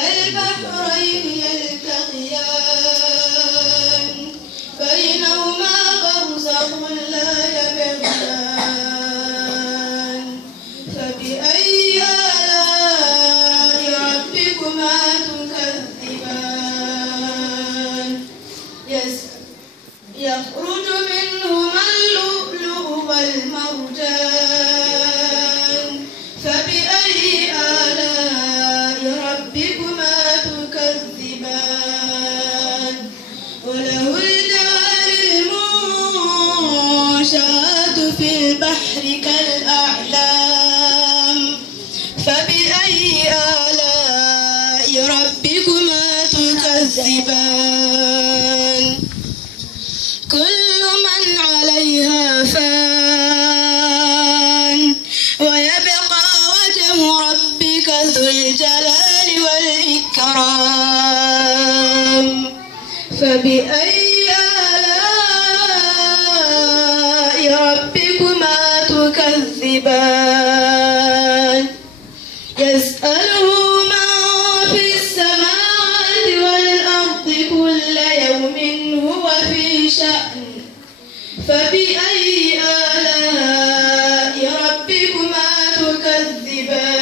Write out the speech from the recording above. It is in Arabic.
البحرين يلتقيان بينهما برزخ لا يبغيان فبأي آلاء ربكما تكذبان يخرج منهما اللؤلؤ والمرجان فبأي آلاء ربكما تكذبان وله الجوار المنشآت في البحر كالأعلام فبأي آلاء ربكما تكذبان كل من عليها فان ويبقى وجه ربك ذو الجلال والإكرام فبأي آلاء ربكما تكذبان يسأله من في السماوات والأرض كل يوم هو في شأن فبأي آلاء ربكما تكذبان